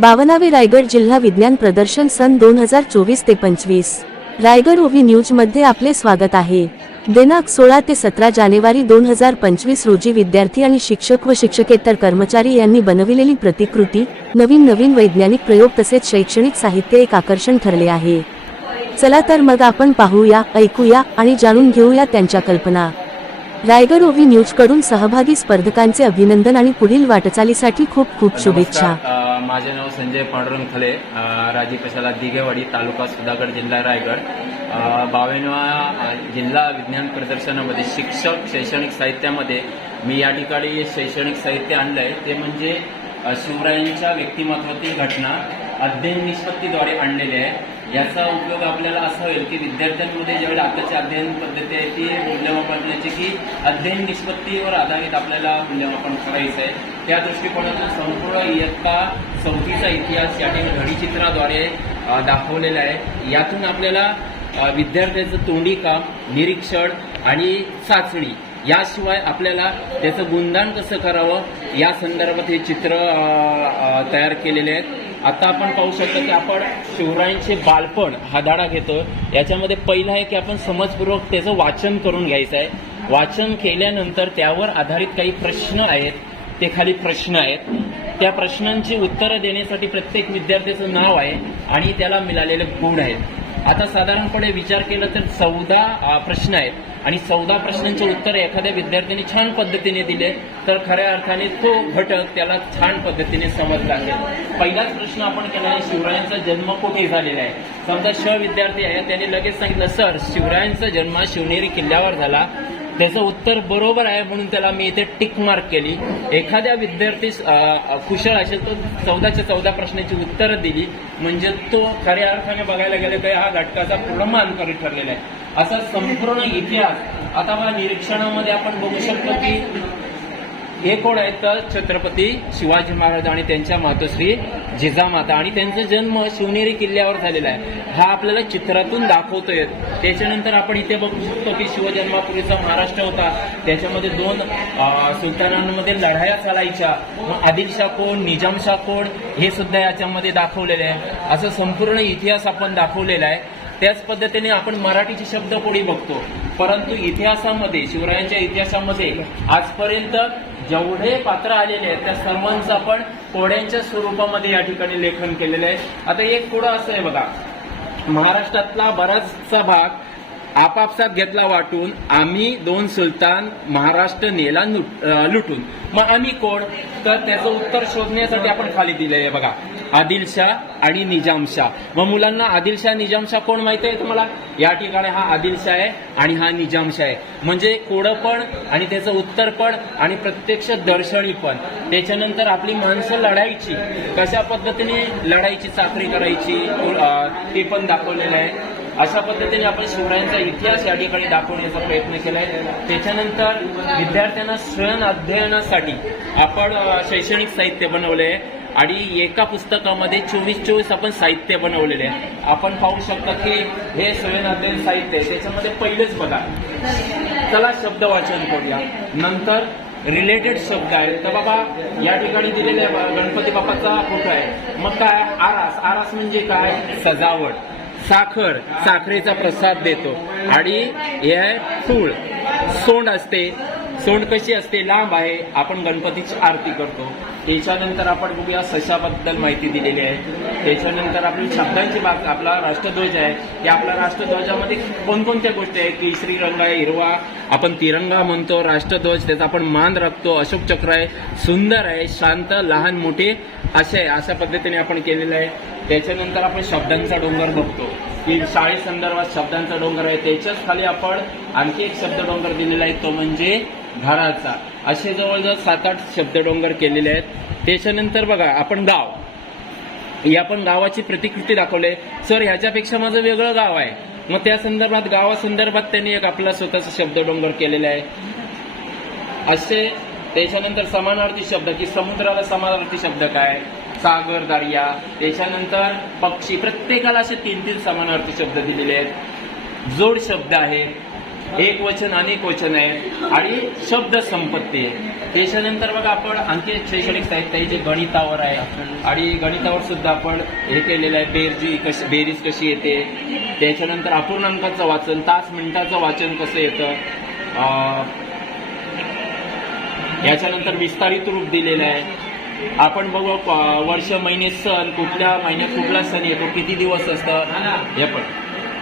बावनावे रायगड जिल्हा विज्ञान प्रदर्शन सन दोन हजार चोवीस ते पंचवीस. रायगड ओव्ही न्यूजमध्ये आपले स्वागत आहे. दिनांक सोळा ते सतरा जानेवारी दोन हजार पंचवीस रोजी विद्यार्थी आणि शिक्षक व शिक्षकेतर कर्मचारी यांनी बनविलेली प्रतिकृती नवीन नवीन वैज्ञानिक प्रयोग तसेच शैक्षणिक साहित्य एक आकर्षण ठरले आहे. चला तर मग आपण पाहूया ऐकूया आणि जाणून घेऊया त्यांच्या कल्पना. रायगड ओव्ही न्यूजकडून सहभागी स्पर्धकांचे अभिनंदन आणि पुढील वाटचालीसाठी खूप खूप शुभेच्छा. माझे नाव संजय पांडुरंग खले अ, राजी दिघेवाडी तालुका सुधागड जिल्हा रायगड. बावेनवा बावनवा जिल्हा विज्ञान प्रदर्शनामध्ये शिक्षक शैक्षणिक साहित्यामध्ये मी या ठिकाणी शैक्षणिक साहित्य आणलंय. ते म्हणजे शिवरायांच्या व्यक्तिमत्वातील घटना अध्ययन निष्पत्तीद्वारे आणलेले आहे. याचा उपयोग आपल्याला असा होईल की विद्यार्थ्यांमध्ये ज्यावेळी आताची अध्ययन पद्धती आहे ती मूल्यमापन की अध्ययन निष्पत्तीवर आधारित आपल्याला मूल्यमापन करायचं आहे. त्या दृष्टिकोनातून संपूर्ण इयत्ता चौथीचा इतिहास या ठिकाणी घडीचित्राद्वारे दाखवलेला आहे. यातून आपल्याला विद्यार्थ्याचं तोंडी काम निरीक्षण आणि चाचणी याशिवाय आपल्याला त्याचं गुणदान कसं करावं या संदर्भात हे चित्र तयार केलेले आहेत. आता आपण पाहू शकतो की आपण शिवरायांचे बालपण हा धडा घेतो याच्यामध्ये पहिलं आहे की आपण समजपूर्वक त्याचं वाचन करून घ्यायचं आहे. वाचन केल्यानंतर त्यावर आधारित काही प्रश्न आहेत. ते खाली प्रश्न आहेत. त्या प्रश्नांची उत्तरं देण्यासाठी प्रत्येक विद्यार्थ्याचं नाव आहे आणि त्याला मिळालेले गुण आहेत. आता साधारणपणे विचार केला तर चौदा प्रश्न आहेत. आणि चौदा प्रश्नांचे उत्तर एखाद्या विद्यार्थ्याने छान पद्धतीने दिले तर खऱ्या अर्थाने तो घटक त्याला छान पद्धतीने समजला असेल पहिलाच प्रश्न आपण केला आहे शिवरायांचा जन्म कुठे झालेला आहे? समजा श विद्यार्थी आहे त्याने लगेच सांगितलं सर शिवरायांचा जन्म शिवनेरी किल्ल्यावर झाला. त्याचं उत्तर बरोबर आहे म्हणून त्याला मी इथे टिक मार्क केली. एखाद्या विद्यार्थी अ, कुशल असेल तो चौदाच्या चौदा प्रश्नाची उत्तरं दिली. म्हणजे तो खऱ्या अर्थाने बघायला गेलं तर हा घटकाचा पूर्ण मानकरी ठरलेला आहे. असा संपूर्ण इतिहास आता निरीक्षणामध्ये आपण बघू शकतो की हे कोण आहेत तर छत्रपती शिवाजी महाराज आणि त्यांच्या मातोश्री जिजामाता आणि त्यांचा जन्म शिवनेरी किल्ल्यावर झालेला आहे. हा आपल्याला चित्रातून दाखवतोय. त्याच्यानंतर आपण इथे बघू शकतो की शिवजन्मापूर्वीचा महाराष्ट्र होता. त्याच्यामध्ये दोन सुलतानांमध्ये लढाया चालायच्या. आदिलशा कोण निजामशाह कोण हे सुद्धा याच्यामध्ये दाखवलेले आहे. असं संपूर्ण इतिहास आपण दाखवलेला आहे. त्याच पद्धतीने आपण मराठीचे शब्द कोणी बघतो. परंतु इतिहासामध्ये शिवरायांच्या इतिहासामध्ये आजपर्यंत जेवढे पात्र आलेले आहेत त्या सर्वांचं आपण कोड्यांच्या स्वरूपामध्ये या ठिकाणी लेखन केलेलं आहे. आता एक कोडं असं आहे बघा. महाराष्ट्रातला बराचसा भाग आपापसात घेतला वाटून आम्ही दोन सुलतान महाराष्ट्र नेला लुट- लुटून. मग आम्ही कोण? तर त्याचं उत्तर शोधण्यासाठी आपण खाली दिलंय आहे बघा. आदिलशाह आणि निजामशाह मग मुलांना आदिलशाह निजामशाह कोण माहिती आहे तुम्हाला? या ठिकाणी हा आदिलशाह आहे आणि हा निजामशाह आहे. म्हणजे कोडं पण आणि त्याचं उत्तर पण आणि प्रत्यक्ष दर्शनी पण. त्याच्यानंतर आपली माणसं लढायची. कशा पद्धतीने लढायची चाकरी करायची? ते पण दाखवलेलं आहे. अशा पद्धतीने आपण शिवरायांचा इतिहास या ठिकाणी दाखवण्याचा प्रयत्न केलाय. त्याच्यानंतर विद्यार्थ्यांना स्वयं अध्ययनासाठी आपण शैक्षणिक साहित्य बनवलंय आणि एका पुस्तकामध्ये चोवीस चोवीस आपण साहित्य बनवलेले आहे. आपण पाहू शकता की हे स्वयं अध्ययन साहित्य आहे. त्याच्यामध्ये पहिलेच बघा. चला शब्द वाचन करूया. नंतर रिलेटेड शब्द आहेत. तर बाबा या ठिकाणी दिलेले आहे गणपती बाप्पाचा फोटो आहे. मग काय? आरास. आरास म्हणजे काय? सजावट. साखर साखरेचा प्रसाद देतो. आणि हे फूळ सोंड असते. सोंड कशी असते लांब आहे आपण गणपतीची आरती करतो. त्याच्यानंतर आपण बघूया सशाबद्दल माहिती दिलेली आहे. त्याच्यानंतर आपली शब्दांची बाग आपला राष्ट्रध्वज आहे. या आपल्या राष्ट्रध्वजामध्ये कोणकोणत्या गोष्टी आहेत? केशरी रंग आहे हिरवा आपण तिरंगा म्हणतो राष्ट्रध्वज त्याचा आपण मान राखतो अशोक चक्र आहे सुंदर आहे शांत लहान मोठे असे आहे अशा पद्धतीने आपण केलेलं आहे. त्याच्यानंतर आपण शब्दांचा डोंगर बघतो. की शाळेसंदर्भात शब्दांचा डोंगर आहे त्याच्याच खाली आपण आणखी एक शब्द डोंगर दिलेला आहे तो म्हणजे घराचा. असे जवळजवळ सात आठ शब्द डोंगर केलेले आहेत. त्याच्यानंतर बघा आपण गाव. या पण गावाची प्रतिकृती दाखवले सर ह्याच्यापेक्षा माझं वेगळं गाव आहे. मग त्या संदर्भात गावासंदर्भात त्यांनी एक आपला स्वतःचा शब्द डोंगर केलेला आहे. असे त्याच्यानंतर समानार्थी शब्द की समुद्राला समानार्थी शब्द काय? सागर दर्या. त्याच्यानंतर पक्षी. प्रत्येकाला असे तीन तीन समानार्थी शब्द दिलेले आहेत. जोड शब्द आहेत. एक वचन अनेक वचन आहे. आणि शब्द संपत्ती आहे. त्याच्यानंतर बघा आपण आणखी एक शैक्षणिक साहित्य आहे जे गणितावर आहे आणि गणितावर सुद्धा आपण हे केलेलं आहे. बेरजी कशी बेरीज कशी येते? त्याच्यानंतर अपूर्णांकाचं वाचन तास मिनिटाचं वाचन कसं येतं? याच्यानंतर विस्तारित रूप दिलेलं आहे. आपण बघू वर्ष महिने सण कुठल्या महिन्यात कुठला सण येतो किती दिवस असतं? हे पण.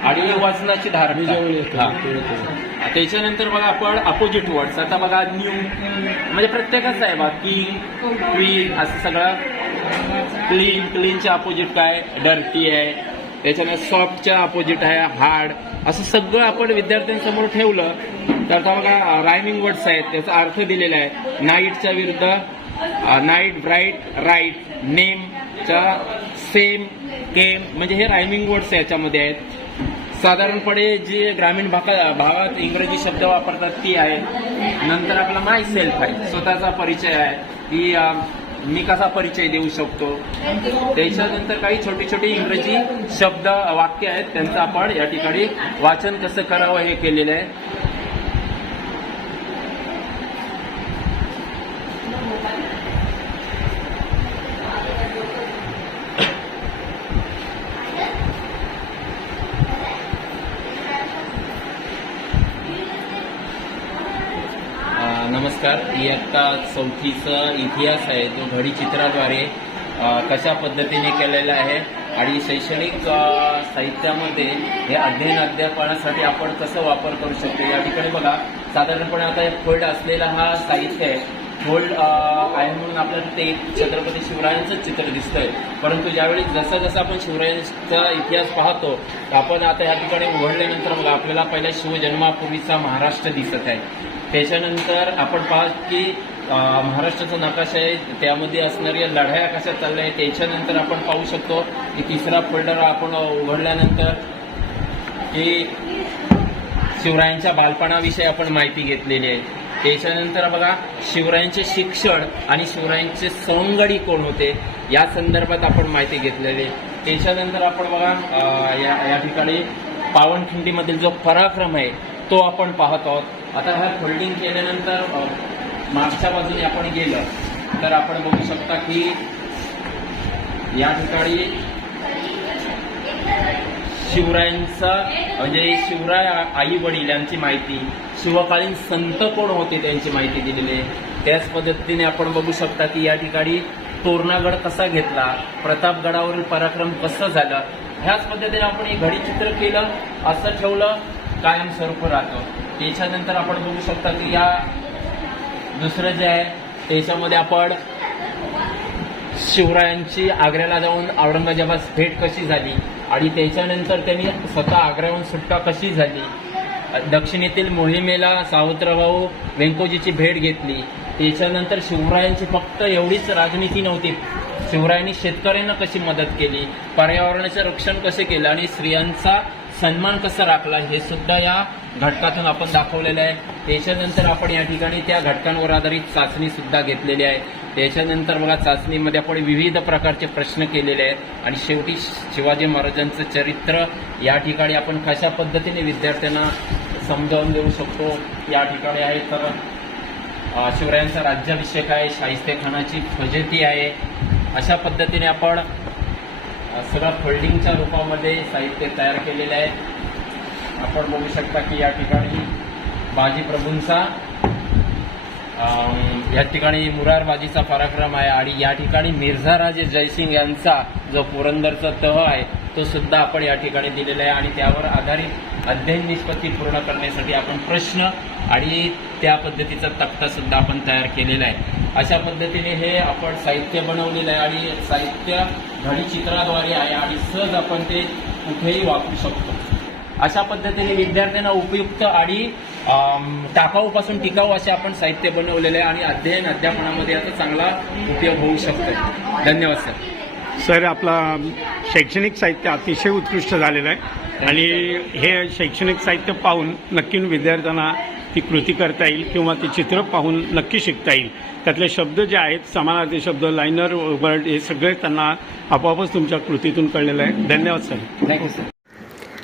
आणि वाचनाची धारणा हा. त्याच्यानंतर बघा आपण अपोजिट वर्ड्स आता बघा न्यू म्हणजे प्रत्येकाचं आहे बघा किंग क्वीन असं सगळं. क्लीन क्लीनच्या अपोजिट काय? डर्टी आहे. त्याच्यानंतर सॉफ्टच्या अपोजिट आहे हार्ड असं सगळं आपण विद्यार्थ्यांसमोर ठेवलं. तर आता बघा रायमिंग वर्ड्स आहेत त्याचा अर्थ दिलेला आहे. नाईटच्या विरुद्ध नाईट ब्राईट राईट नेमच्या सेम केम म्हणजे हे रायमिंग वर्ड्स याच्यामध्ये आहेत. साधारणपणे जे ग्रामीण भागा भागात इंग्रजी शब्द वापरतात ती आहे. नंतर आपला माय सेल्फ आहे. स्वतःचा परिचय आहे. की मी कसा परिचय देऊ शकतो? त्याच्यानंतर काही छोटी छोटी इंग्रजी शब्द वाक्य आहेत त्यांचं आपण या ठिकाणी वाचन कसं करावं हे केलेलं आहे. नमस्कार. इयत्ता चौथीचा इतिहास आहे. जो घडी चित्राद्वारे कशा पद्धतीने केलेला आहे आणि शैक्षणिक साहित्यामध्ये हे अध्ययन अध्यापनासाठी आपण कसं वापर करू शकतो? या ठिकाणी बघा साधारणपणे आता फोल्ड असलेला हा साहित्य आहे. फोल्ड आहे म्हणून आपल्याला ते छत्रपती शिवरायांचं चित्र दिसतंय. परंतु ज्यावेळी जसं जसं आपण शिवरायांचा इतिहास पाहतो आपण आता या ठिकाणी उघडल्यानंतर बघा आपल्याला पहिल्या शिवजन्मापूर्वीचा महाराष्ट्र दिसत आहे. त्याच्यानंतर आपण पाहत की महाराष्ट्राचा नकाशा आहे त्यामध्ये असणाऱ्या लढाया कशा चालल्या आहेत त्याच्यानंतर आपण पाहू शकतो की तिसरा फोल्डर आपण उघडल्यानंतर की शिवरायांच्या बालपणाविषयी आपण माहिती घेतलेली आहे. त्याच्यानंतर बघा शिवरायांचे शिक्षण आणि शिवरायांचे सवंगडी कोण होते या संदर्भात आपण माहिती घेतलेली आहे. त्याच्यानंतर आपण बघा या या ठिकाणी पावनखिंडीमधील जो पराक्रम आहे तो आपण पाहत आहोत. आता ह्या फोल्डिंग केल्यानंतर मागच्या बाजूने आपण गेलं तर आपण बघू शकता की या ठिकाणी शिवरायांचा म्हणजे शिवराय आई वडील यांची माहिती शिवकालीन संत कोण होते त्यांची माहिती दिलेली आहे. त्याच पद्धतीने आपण बघू शकता की या ठिकाणी तोरणागड कसा घेतला प्रतापगडावरील पराक्रम कसं झालं ह्याच पद्धतीने आपण हे घडी चित्र केलं असं ठेवलं कायमस्वरूप राहतं. त्याच्यानंतर आपण बघू शकता की या दुसरं जे आहे त्याच्यामध्ये आपण शिवरायांची आग्र्याला जाऊन औरंगजेबास भेट कशी झाली? आणि त्याच्यानंतर त्यांनी स्वतः आग्र्याहून सुटका कशी झाली? दक्षिणेतील मोहिमेला सावत्रभाऊ वेंकोजीची भेट घेतली. त्याच्यानंतर शिवरायांची फक्त एवढीच राजनीती नव्हती. शिवरायांनी शेतकऱ्यांना कशी मदत केली? पर्यावरणाचे रक्षण कसे केलं? आणि स्त्रियांचा सन्मान कसा राखला? हे सुद्धा या घटकातून आपण दाखवलेलं आहे. त्याच्यानंतर आपण या ठिकाणी त्या घटकांवर आधारित चाचणी सुद्धा घेतलेली आहे. त्याच्यानंतर बघा चाचणीमध्ये आपण विविध प्रकारचे प्रश्न केलेले आहेत. आणि शेवटी शिवाजी महाराजांचं चरित्र या ठिकाणी आपण कशा पद्धतीने विद्यार्थ्यांना समजावून देऊ शकतो या ठिकाणी आहे. तर शिवरायांचा राज्याभिषेक आहे शाहिस्ते खानाची फजेती आहे. अशा पद्धतीने आपण सगळं फोल्डिंगच्या रूपामध्ये साहित्य तयार केलेलं आहे. आपण बघू शकता की या ठिकाणी बाजी प्रभूंचा या ठिकाणी मुरारबाजीचा पराक्रम आहे आणि या ठिकाणी मिर्झा राजे जयसिंग यांचा जो पुरंदरचा तह आहे तो सुद्धा आपण या ठिकाणी दिलेला आहे आणि त्यावर आधारित अध्ययन निष्पत्ती पूर्ण करण्यासाठी आपण प्रश्न आणि त्या पद्धतीचा तक्ता सुद्धा आपण तयार केलेला आहे. अशा पद्धतीने हे आपण साहित्य बनवलेलं आहे आणि साहित्य घडीचित्राद्वारे आहे आणि सहज आपण ते कुठेही वापरू शकतो. अशा पद्धतीने विद्यार्थ्यांना उपयुक्त आणि टाकाऊपासून टिकाऊ असे आपण साहित्य बनवलेले आहे आणि अध्ययन अध्यापनामध्ये याचा चांगला उपयोग होऊ शकतो. धन्यवाद सर. सर आपला शैक्षणिक साहित्य अतिशय उत्कृष्ट झालेलं आहे. आणि हे शैक्षणिक साहित्य पाहून नक्की विद्यार्थ्यांना ती कृती करता येईल किंवा ती चित्र पाहून नक्की शिकता येईल. त्यातले शब्द जे आहेत समानार्थी शब्द लायनर वर्ड हे सगळे त्यांना आपोआपच तुमच्या कृतीतून कळलेलं आहे. धन्यवाद सर. Thank you sir